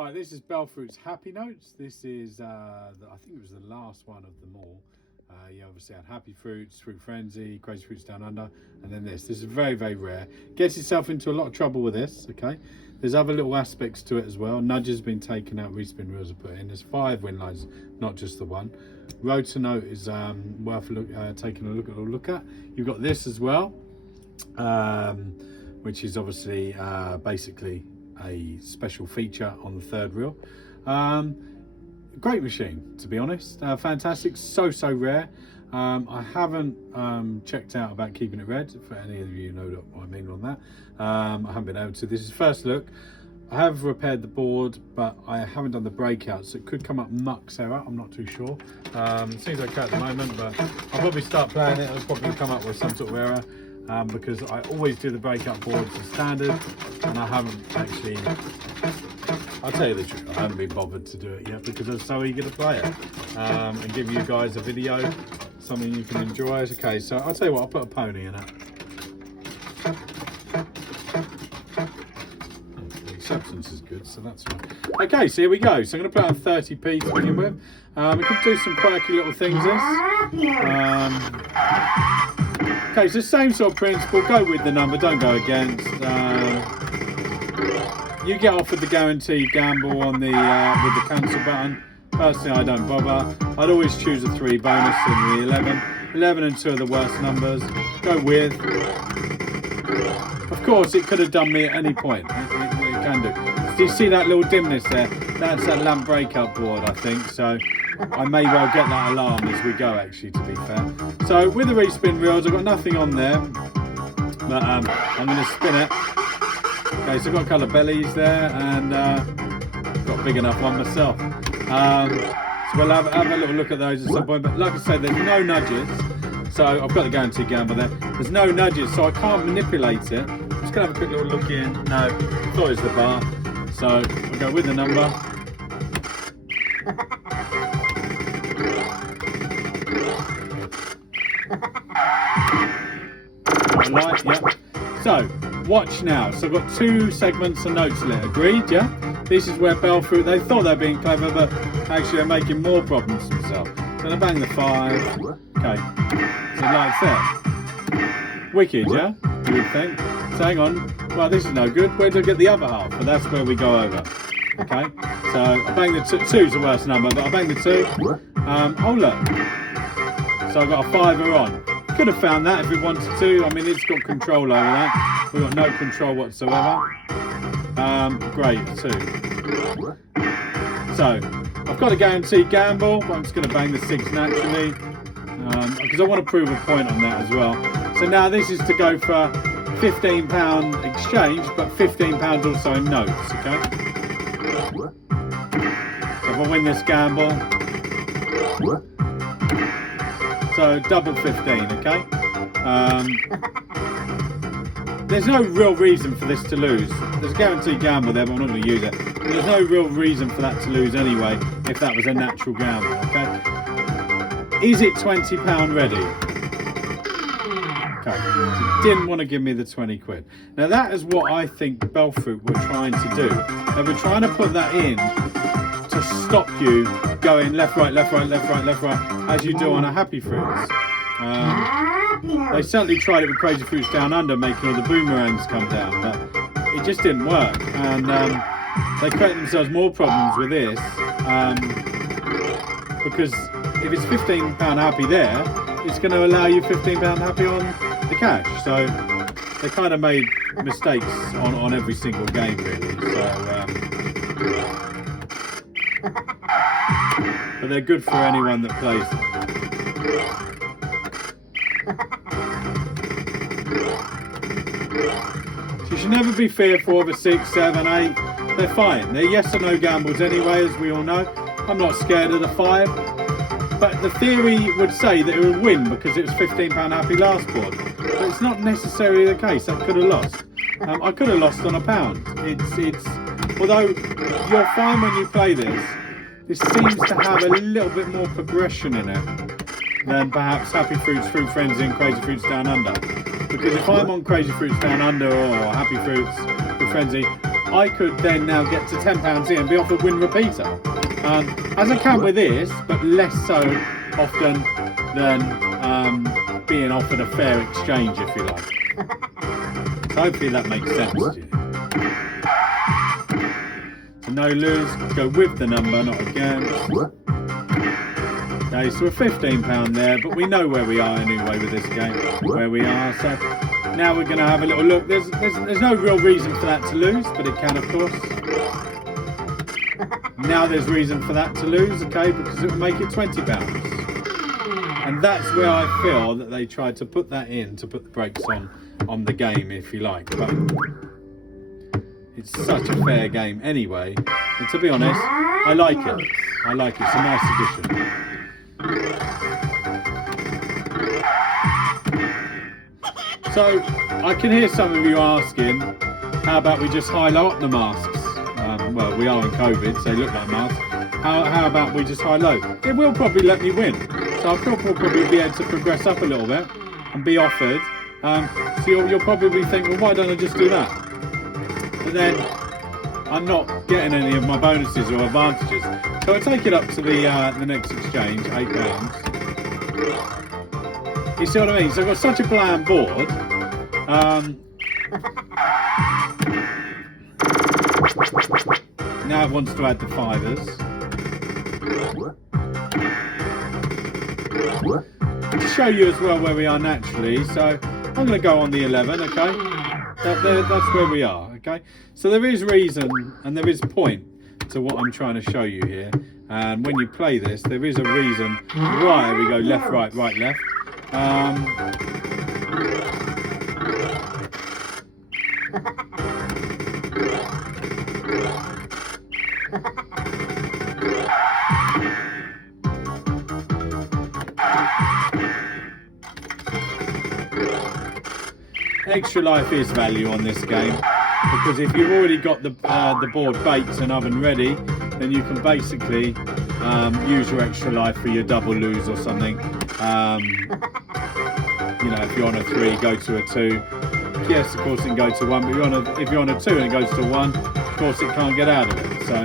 Right, this is Belfruit's Happy Notes. This is, I think it was the last one of them all. You obviously had Happy Fruits, Fruit Frenzy, Crazy Fruits Down Under, and then this. This is very, very rare. Gets yourself into a lot of trouble with this, okay? There's other little aspects to it as well. Nudges have been taken out, respin reels are put in. There's 5 win lines, not just the one. Road to Note is worth taking a look at. You've got this as well, which is obviously basically a special feature on the 3rd reel. Great machine, to be honest. Fantastic, so rare. I haven't checked out about keeping it red, for any of you know what I mean on that. I haven't been able to. This is first look. I have repaired the board, but I haven't done the breakout, so it could come up muck's error. I'm not too sure. It seems okay at the moment, but I'll probably start playing it. It'll probably come up with some sort of error. Because I always do the breakout boards as standard, and I haven't actually, I'll tell you the truth, I haven't been bothered to do it yet because I'm so eager to play it and give you guys a video, something you can enjoy. Okay, so I'll tell you what, I'll put a pony in it. The acceptance is good, so that's right. Okay, so here we go. So I'm going to put on 30p to begin with. We can do some quirky little things this. Okay, so same sort of principle, go with the number, don't go against. You get offered the guaranteed gamble on the with the cancel button. Personally, I don't bother. I'd always choose a 3 bonus in the 11. 11 and 2 are the worst numbers. Go with. Of course, it could have done me at any point. It can do. Do you see that little dimness there? That's that lamp breakout board, I think. So I may well get that alarm as we go, actually, to be fair. So with the respin reels, I've got nothing on there, but I'm going to spin it. Okay, so I've got a couple of bellies there, and got a big enough one myself. So we'll have a little look at those at some point, but like I said, there's no nudges. So I've got the guaranteed gamble there. There's no nudges, so I can't manipulate it. I'm just going to have a quick little look in. No, I thought it was the bar. So I'll go with the number. Right, yeah. So, watch now. So I've got 2 segments of notes lit. Agreed, yeah? This is where Belfruit, they thought they're being clever, but actually they're making more problems for themselves. So they bang the 5. Okay. So like that. Wicked, yeah? You would think. So hang on. Well, this is no good. Where do I get the other half? But that's where we go over. Okay. So I bang the 2. 2's the worst number, but I bang the 2. Oh look. So I've got a 5er on. Could have found that if we wanted to. I mean, it's got control over that. We've got no control whatsoever. Great, 2. So I've got a guaranteed gamble, but I'm just going to bang the 6 naturally because I want to prove a point on that as well. So now this is to go for £15 exchange, but £15 also in notes. Okay. So if I win this gamble. So double 15, okay? There's no real reason for this to lose. There's a guaranteed gamble there, but I'm not going to use it. But there's no real reason for that to lose anyway, if that was a natural gamble, okay? Is it £20 ready? Okay, so didn't want to give me the 20 quid. Now that is what I think Belfruit were trying to do. They were trying to put that in to stop you going left, right, left, right, left, right, left, right, as you do on a Happy Fruits. They certainly tried it with Crazy Fruits Down Under, making all the boomerangs come down, but it just didn't work. And they created themselves more problems with this, because if it's £15 happy there, it's going to allow you £15 happy on the cash. So they kind of made mistakes on every single game, really. So. But they're good for anyone that plays them. So you should never be fearful of a 6, 7, 8. They're fine. They're yes or no gambles anyway, as we all know. I'm not scared of the 5. But the theory would say that it would win because it was £15 happy last board. But it's not necessarily the case. I could have lost. I could have lost on £1. It's although you're fine when you play this. This seems to have a little bit more progression in it than perhaps Happy Fruits, Fruit Frenzy and Crazy Fruits Down Under. Because if I'm on Crazy Fruits Down Under or Happy Fruits, Fruit Frenzy, I could then now get to £10 here and be offered win repeater. As I can with this, but less so often than being offered a fair exchange, if you like. So hopefully that makes sense to you. So no lose, go with the number, not again. Okay, so we're £15 there, but we know where we are anyway with this game, where we are. So now we're going to have a little look. There's no real reason for that to lose, but it can, of course. Now there's reason for that to lose, okay, because it will make it £20. And that's where I feel that they tried to put that in, to put the brakes on the game, if you like. But it's such a fair game anyway. And to be honest, I like it. I like it. It's a nice addition. So I can hear some of you asking, how about we just high-low up the masks? Well, we are in COVID, so they look like masks. How about we just high-low? It will probably let me win. So I think we'll probably be able to progress up a little bit and be offered. So you'll probably think, well, why don't I just do that? But then I'm not getting any of my bonuses or advantages. So I take it up to the next exchange, £8. You see what I mean? So I've got such a bland board. Now it wants to add the fivers. To show you as well where we are naturally, so I'm going to go on the 11, okay? That's where we are, okay? So there is reason and there is point to what I'm trying to show you here. And when you play this, there is a reason why we go left, right, right, left. Extra life is value on this game, because if you've already got the board baked and oven ready, then you can basically use your extra life for your double lose or something. You know, if you're on a 3, go to a 2. Yes, of course it can go to 1, but if you're on a 2 and it goes to 1, of course it can't get out of it. So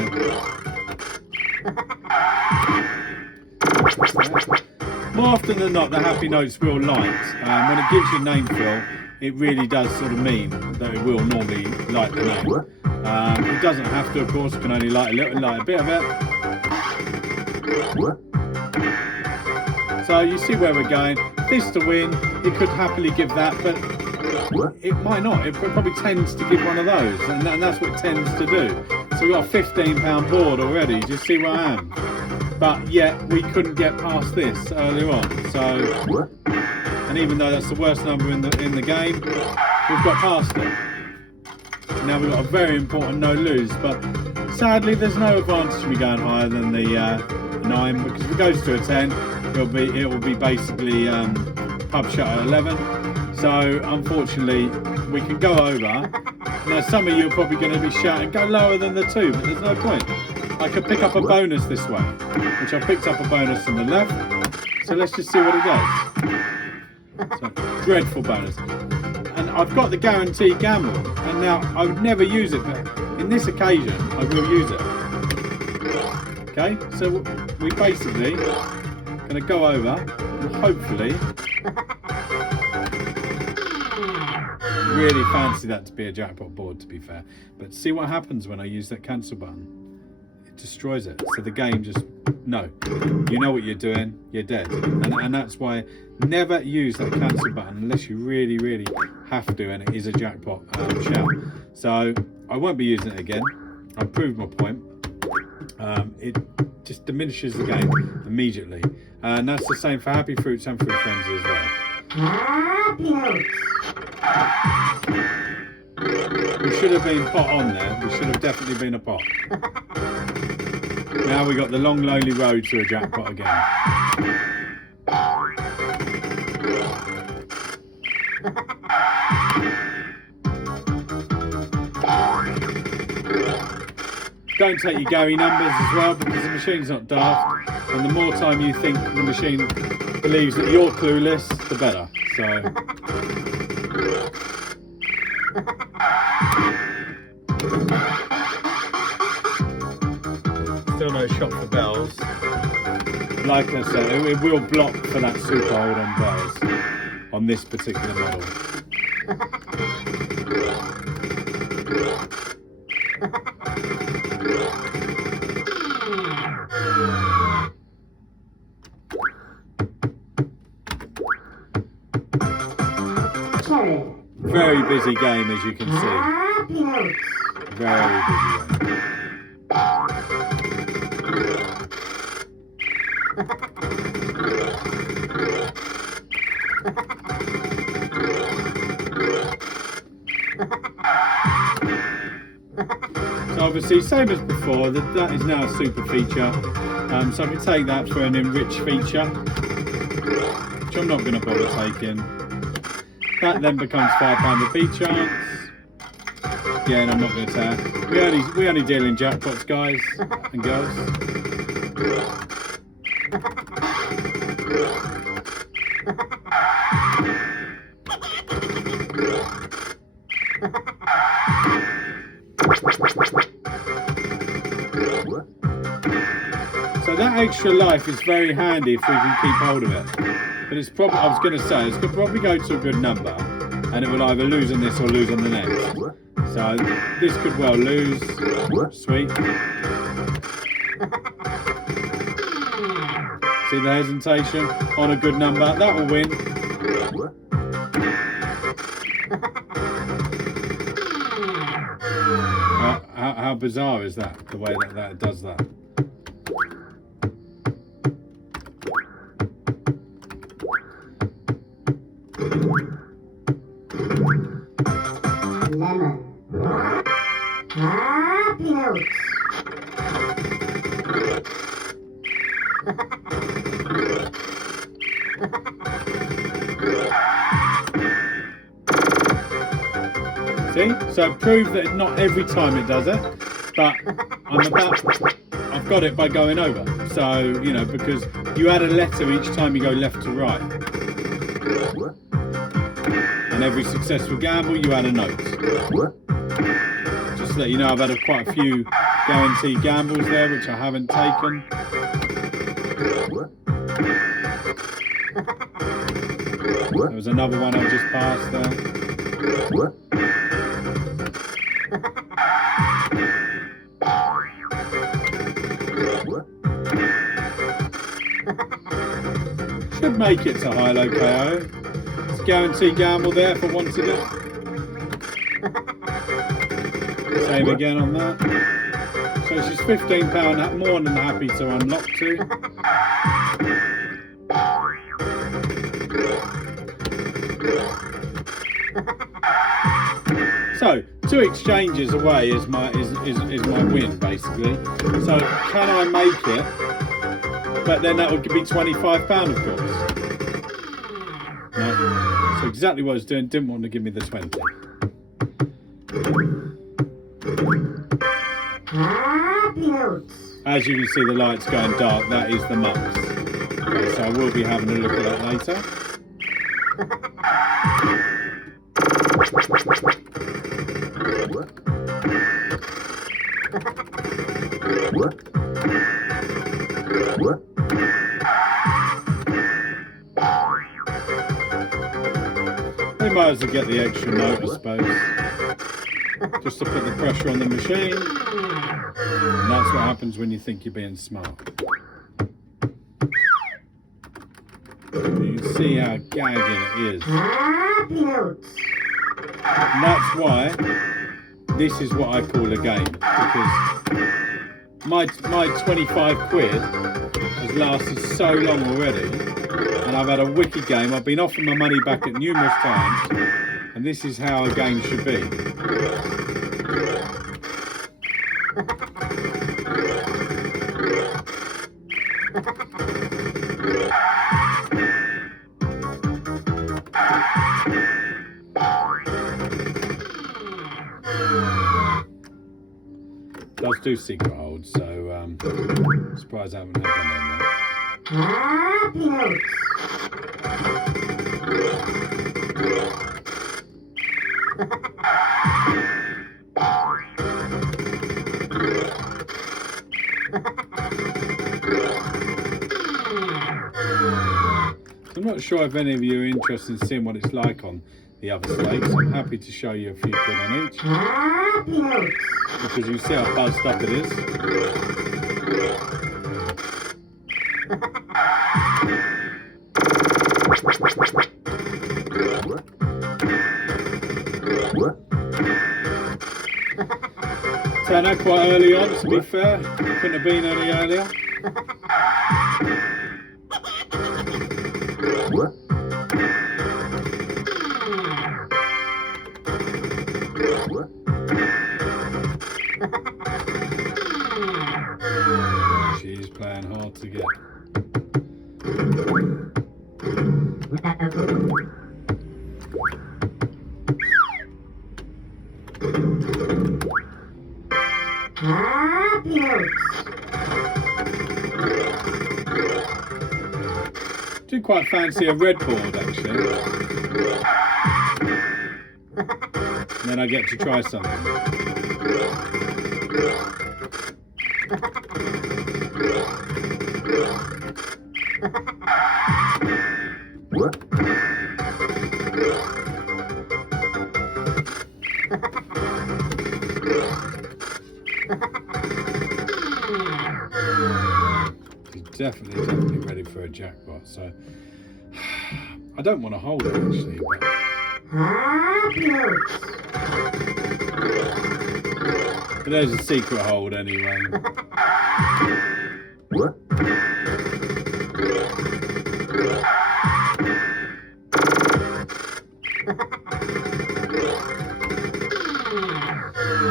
more often than not, the happy note's real light. When it gives you name fill, it really does sort of mean that it will normally light the name. It doesn't have to, of course. It can only light a bit of it. So you see where we're going. This to win, it could happily give that, but it might not. It probably tends to give one of those, and that's what it tends to do. So we've got a £15 board already. Do you see where I am? But yet we couldn't get past this earlier on. So, and even though that's the worst number in the game, we've got past it. Now we've got a very important no lose, but sadly there's no advantage to me going higher than the 9, because if it goes to a 10, it will be basically pub shut at 11. So unfortunately we can go over. Now some of you are probably going to be shouting, go lower than the 2, but there's no point. I could pick up a bonus this way, which I picked up a bonus on the left. So let's just see what it does. So, dreadful bonus. And I've got the guaranteed gamble, and now I would never use it, but in this occasion I will use it. Okay, so we basically going to go over and hopefully, really fancy that to be a jackpot board, to be fair, but see what happens when I use that cancel button. It destroys it. So the game just, no, you know what you're doing, you're dead. And that's why never use that cancel button unless you really, really have to, and it is a jackpot shout. So I won't be using it again. I've proved my point. It just diminishes the game immediately. And that's the same for Happy Fruits and Fruit Frenzy as well. We should have been pot on there. We should have definitely been a pot. Now we got the long, lonely road to a jackpot again. Don't take your Gary numbers as well, because the machine's not daft, and the more time you think the machine believes that you're clueless, the better. So still no shop for bells. Like I said, it will block for that super hold on bells on this particular model. Very busy game, as you can see. Very busy game. So obviously, same as before, that is now a super feature. So I can take that for an enriched feature, which I'm not going to bother taking. That then becomes £5 repeat chance. Yeah, and I'm not going to tell. We only deal in jackpots, guys and girls. So that extra life is very handy if we can keep hold of it. But it's probably, I was going to say, it's going to probably go to a good number, and it will either lose on this or lose on the next. So this could well lose. Sweet. See the hesitation on a good number. That will win. How bizarre is that? The way that it does that. Lemon. Happy notes. See? So prove that not every time it does it, but I've got it by going over. So, you know, because you add a letter each time you go left to right. And every successful gamble, you add a note. Just to let you know, I've had quite a few guaranteed gambles there, which I haven't taken. There was another one I just passed there. Should make it to high-low KO. It's a guaranteed gamble there for once again. Same again on that. So she's £15 more than happy to unlock to. So 2 exchanges away is my win basically. So can I make it? But then that would be £25 of course. No. So exactly what I was doing, didn't want to give me the 20. As you can see the lights going dark, that is the mumps. Okay, so I will be having a look at that later. We might as well get the extra note, I suppose, just to put the pressure on the machine. And that's what happens when you think you're being smart. You can see how gagging it is. And that's why this is what I call a game, because my 25 quid has lasted so long already, and I've had a wicked game. I've been offered my money back at numerous times, and this is how a game should be. Does do secret holds, so surprised I haven't had one in there. Happy notes. not sure if any of you are interested in seeing what it's like on the other stakes. I'm happy to show you a few quid on each, because you see how buzzed up it is. Turned out quite early on, to be fair. Couldn't have been any earlier. She's playing hard to get. Do quite fancy a red board actually. And then I get to try something. Definitely ready for a jackpot, so I don't want to hold it actually, but there's a secret hold anyway.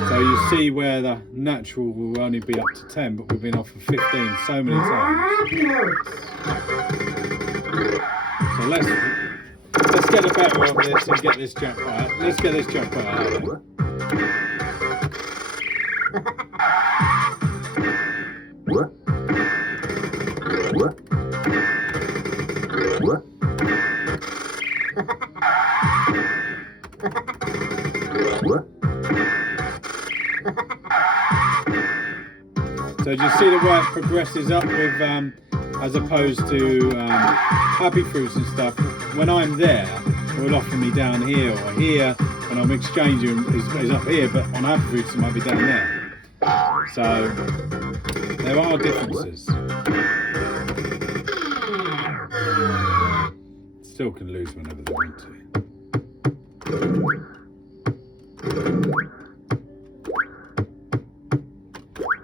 So you see where the natural will only be up to 10, but we've been off of 15 so many times. So let's get a better on this and get this jackpot out. Let's get this jackpot out of it. So do you see the way it progresses up with, as opposed to happy fruits and stuff? When I'm there, it will offer me down here, or here when I'm exchanging is up here, but on happy fruits it might be down there. So there are differences. Still can lose whenever they want to.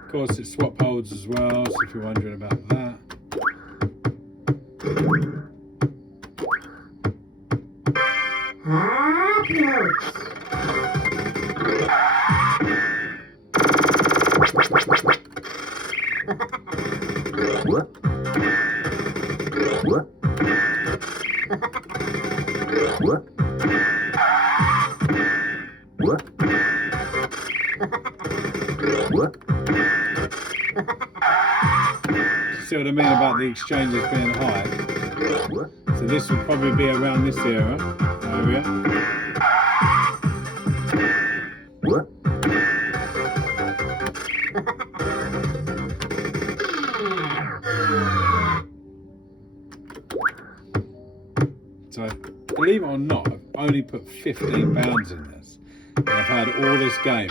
Of course, it swap holds as well, so if you're wondering about that. See what I mean about the exchanges being high? So this would probably be around this area. So believe it or not, I've only put £15 in this, and I've had all this game.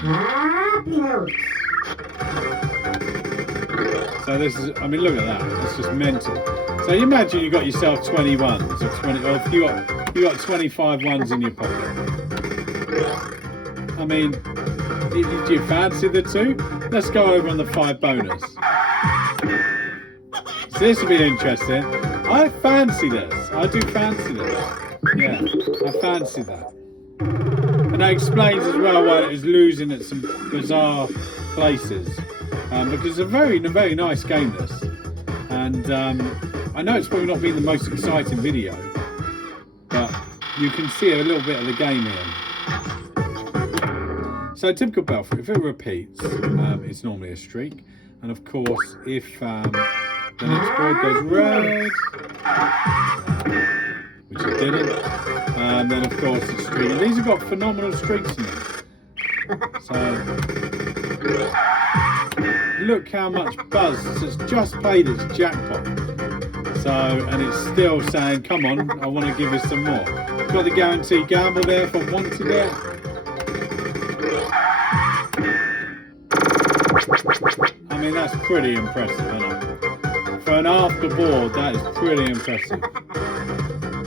So this is, I mean, look at that, it's just mental. So you imagine you got yourself 20 ones, or 20, or if you got 25 ones in your pocket. I mean, do you fancy the two? Let's go over on the 5 bonus. So this will be interesting. I fancy this. I do fancy this. Yeah, I fancy that. And that explains as well why it is losing at some bizarre places. Because it's a very nice game, this. And I know it's probably not been the most exciting video, but you can see a little bit of the game here. So typical Belfry, if it repeats, it's normally a streak. And of course, if the next board goes red, which it didn't, then of course it's streak. And these have got phenomenal streaks in them. So look how much buzz. So it's just played its jackpot. So, and it's still saying, come on, I want to give you some more. Got the guaranteed gamble there if I wanted it. I mean, that's pretty impressive, isn't it? For an after board, that is pretty impressive.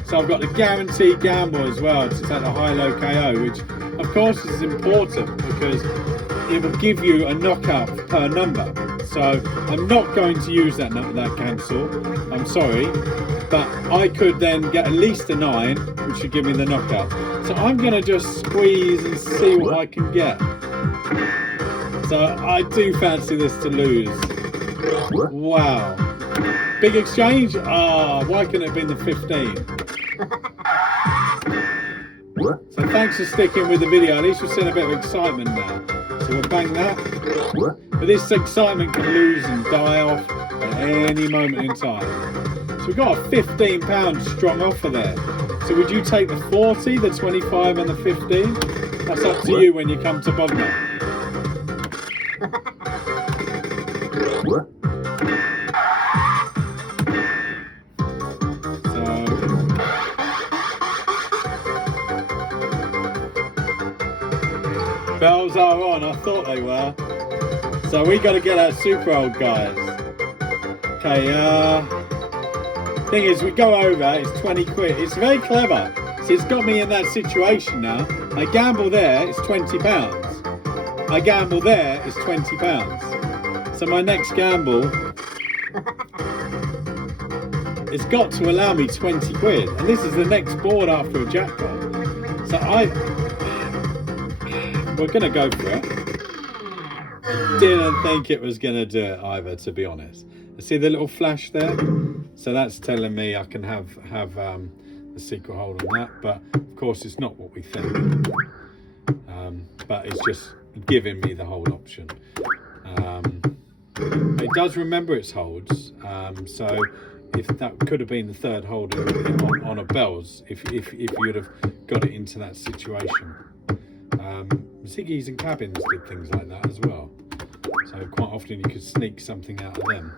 So I've got the guaranteed gamble as well to take the high-low KO, which of course is important because it will give you a knockout per number. So I'm not going to use that cancel, I'm sorry, but I could then get at least a 9, which should give me the knockout. So I'm going to just squeeze and see what I can get. So I do fancy this to lose. Wow. Big exchange? Ah, why couldn't it have been the 15? So thanks for sticking with the video. At least we're seeing a bit of excitement now. So we'll bang that. But this excitement can lose and die off at any moment in time. So we've got a £15 strong offer there. So would you take the 40, the 25 and the 15? That's up to you when you come to Bognor. Bells are on, I thought they were. So we got to get our super old guys. Okay, thing is, we go over, it's 20 quid. It's very clever. So it's got me in that situation now. I gamble there, it's £20. I gamble there, it's £20. So my next gamble, it's got to allow me 20 quid. And this is the next board after a jackpot. So we're going to go for it. I didn't think it was going to do it either, to be honest. See the little flash there? So that's telling me I can have the secret hold on that. But of course it's not what we think. But it's just giving me the hold option. It does remember its holds. So if that could have been the third hold on a bells, if you'd have got it into that situation. Ziggies and cabins did things like that as well. So quite often you could sneak something out of them.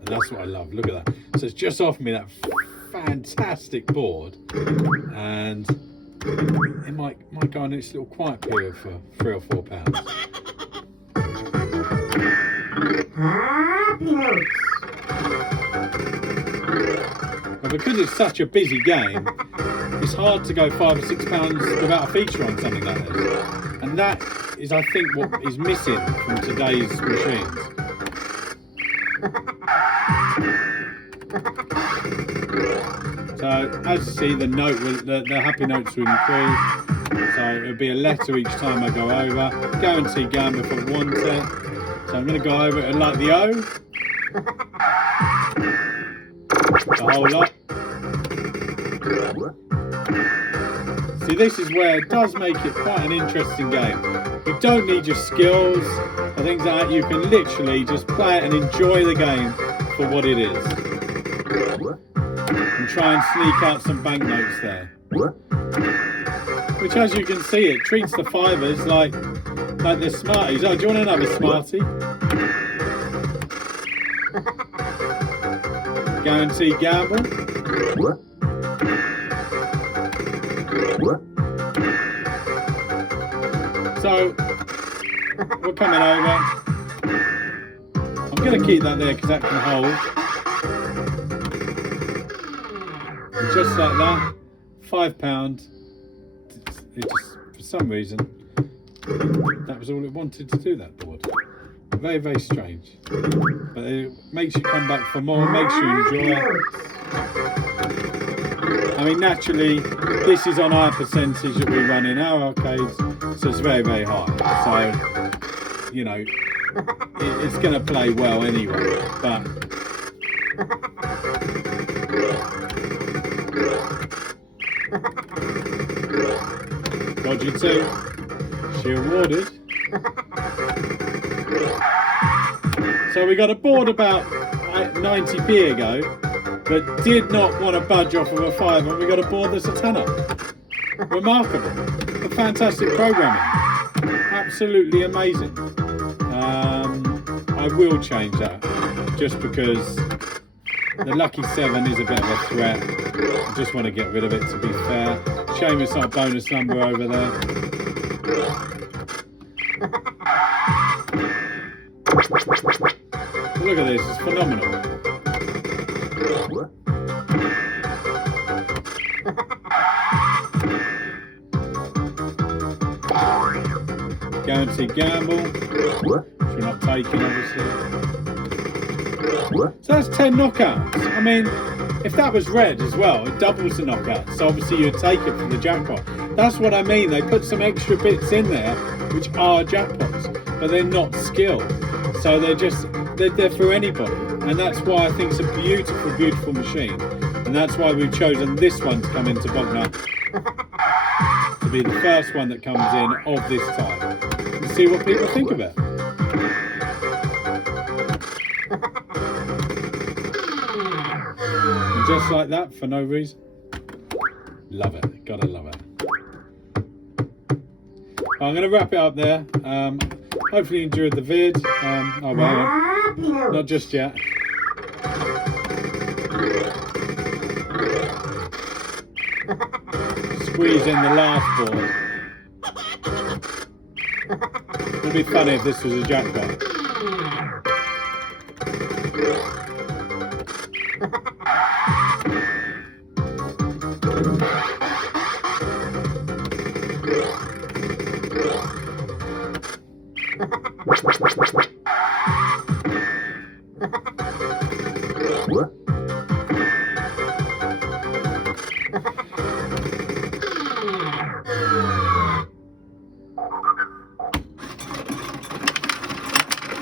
And that's what I love. Look at that. So it's just offered me that fantastic board, and it might go on its little quiet period for £3 or £4. But because it's such a busy game, it's hard to go £5 or £6 without a feature on something like this. And that is, I think, what is missing from today's machines. So, as you see, the happy notes will increase. So it'll be a letter each time I go over. Guaranteed gamble if I want it. So I'm going to go over it and like the O. The whole lot. See, this is where it does make it quite an interesting game. You don't need your skills or things like that. You can literally just play it and enjoy the game for what it is. And try and sneak out some banknotes there. Which, as you can see, it treats the fivers like they're Smarties. Oh, do you want another Smartie? Guaranteed gamble. So we're coming over. I'm going to keep that there because that can hold. And just like that, £5. It just, for some reason, that was all it wanted to do, that board. Very, very strange. But it makes you come back for more, makes you enjoy it. I mean, naturally, this is on our percentage that we run in our arcades, so it's very, very high. So, you know, it's going to play well anyway, but... Dodgy 2, she awarded. So we got a board about 90p ago that did not want to budge off of a 5, and we got a board that's a tenner. Remarkable. A fantastic programming. Absolutely amazing. I will change that just because the lucky 7 is a bit of a threat. I just want to get rid of it, to be fair. Shame it's not a bonus number over there. Look at this, it's phenomenal. Guaranteed gamble, which we're not taking, obviously. So that's 10 knockouts. I mean, if that was red as well, it doubles the knockouts. So obviously you'd take it from the jackpot. That's what I mean. They put some extra bits in there, which are jackpots, but they're not skill. So they're for anybody. And that's why I think it's a beautiful, beautiful machine. And that's why we've chosen this one to come into Bognor, to be the first one that comes in of this type. And see what people think of it. And just like that, for no reason. Love it, gotta love it. I'm gonna wrap it up there. Hopefully you enjoyed the vid. Oh well, not just yet. Squeeze in the last board. It'd be funny if this was a jackpot.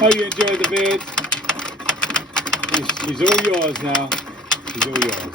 Hope you enjoyed the vid. She's all yours now. She's all yours.